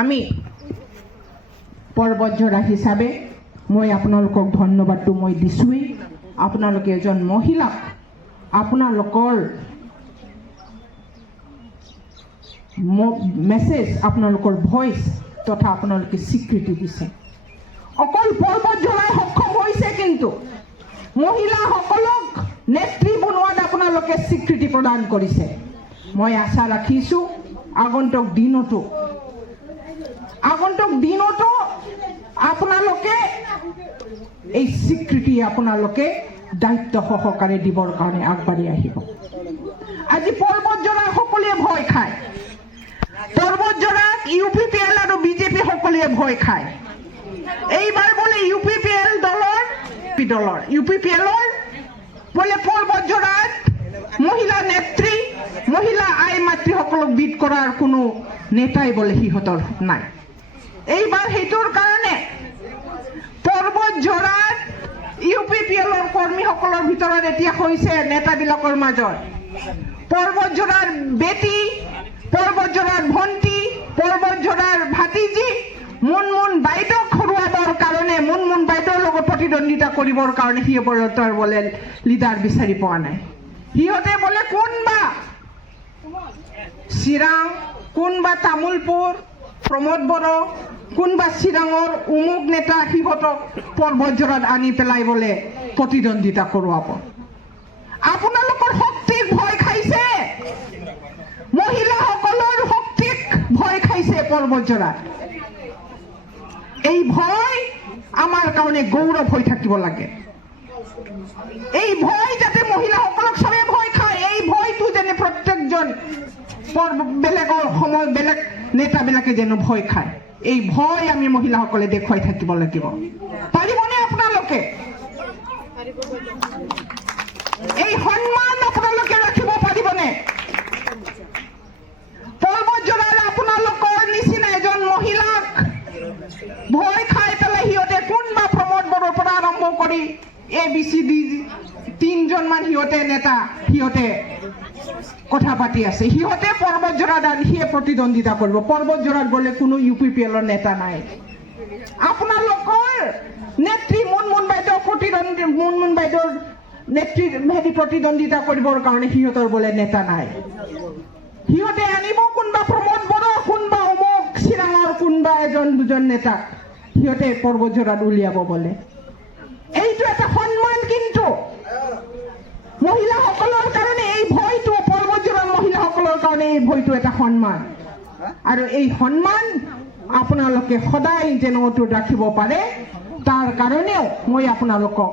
আমি পৰ্বতজোৰা হিচাপে মই আপোনালোকক ধন্যবাদটো মই দিছোঁৱেই। আপোনালোকে এজন মহিলাক আপোনালোকৰ মেছেজ, আপোনালোকৰ ভইচ তথা আপোনালোকে স্বীকৃতি দিছে। অকল পৰ্বতজোৰাই সক্ষম হৈছে, কিন্তু মহিলাসকলক নেত্ৰী বনোৱাত আপোনালোকে স্বীকৃতি প্ৰদান কৰিছে। মই আশা ৰাখিছোঁ আগন্তুক দিনতো আপোনালোকে এই স্বীকৃতি আপোনালোকে দায়িত্ব সহকাৰে দিবৰ কাৰণে আগবাঢ়ি আহিব। আজি পৰ্বতজোৰাই সকলোৱে ভয় খায়, পৰ্বতজোৰাক UPPL আৰু BJP সকলোৱে ভয় খায়। এইবাৰ বোলে UPPL দলৰ বোলে পৰ্বতজোৰাত মহিলা নেত্ৰী, মহিলা আই মাতৃসকলক বিট কৰাৰ কোনো নেতাই বোলে সিহঁতৰ নাই। এইবাৰ সেইটোৰ কাৰণে পৰ্বতজোৰাত UPPLৰ কৰ্মীসকলৰ ভিতৰত এতিয়া হৈছে নেতাবিলাকৰ মাজত পৰ্বতজোৰাৰ বেটী, পৰ্বতজোৰাৰ ভণ্টি, পৰ্বতজোৰাৰ ভাতিজী মুনমুন বাইদেউক হৰুৱাবৰ কাৰণে, মুনমুন বাইদেউৰ লগত প্ৰতিদ্বন্দ্বিতা কৰিবৰ কাৰণে সিহঁতৰ বোলে লিডাৰ বিচাৰি পোৱা নাই। সিহঁতে বোলে কোনবা চিৰাং, কোনবা তামোলপুৰ প্ৰমোদ বড়ো, কোনবা চিৰাঙৰ উমুক নেতা সিহঁতক পৰ্বতজোৰাত আনি পেলাই বোলে প্ৰতিদ্বন্দ্বিতা কৰোৱাব। আপোনালোকৰ শক্তিক ভয় খাইছে, মহিলাসকলৰ শক্তিক ভয় খাইছে পৰ্বতজোৰাত। এই ভয় আমাৰ কাৰণে গৌৰৱ হৈ থাকিব লাগে। এই ভয় যাতে মহিলাসকলক চবে ভয় খায়, এই ভয়টো যেনে প্ৰত্যেকজন বেলেগৰ সময় বেলেগ নেতাবিলাকে যেন ভয় খায়, এই ভয় আমি মহিলাসকলে দেখুৱাই থাকিব লাগিব। পাৰিবনে আপোনালোকে? এই সন্মান আপোনালোকে ৰাখিব পাৰিবনে? পৰ্বতজোৰাৰ আপোনালোকৰ নিচিনা এজন মহিলাক ভয় খাই পেলাই সিহঁতে কোনবা প্ৰমোদ বড়োৰ পৰা আৰম্ভ কৰি ABCD 3জনমান সিহঁতে নেতা সিহঁতে কথা পাতি আছে। সিহঁতে পৰ্বতজোৰাত সিয়ে প্ৰতিদ্বন্দ্বিতা কৰিব। পৰ্বতজোৰাত গ'লে কোনো UPPLৰ নেতা নাই। আপোনালোকৰ নেত্ৰী মুনমুন বাইদেউৰ নেত্ৰী প্ৰতিদ্বন্দ্বিতা কৰিবৰ কাৰণে সিহঁতৰ বোলে নেতা নাই। সিহঁতে আনিব কোনবা প্ৰমোদ বড়ো, কোনবা অমুক চিৰাঙৰ কোনবা এজন দুজন নেতাক সিহঁতে পৰ্বতজোৰাত উলিয়াব বোলে। এইটো এটা সন্মান, কিন্তু মহিলাসকলৰ কাৰণে এই ভয়টো, পৰ্বতজোৰাৰ মহিলাসকলৰ কাৰণে এই ভয়টো এটা সন্মান। আৰু এই সন্মান আপোনালোকে সদায় যেন অটুট ৰাখিব পাৰে, তাৰ কাৰণেও মই আপোনালোকক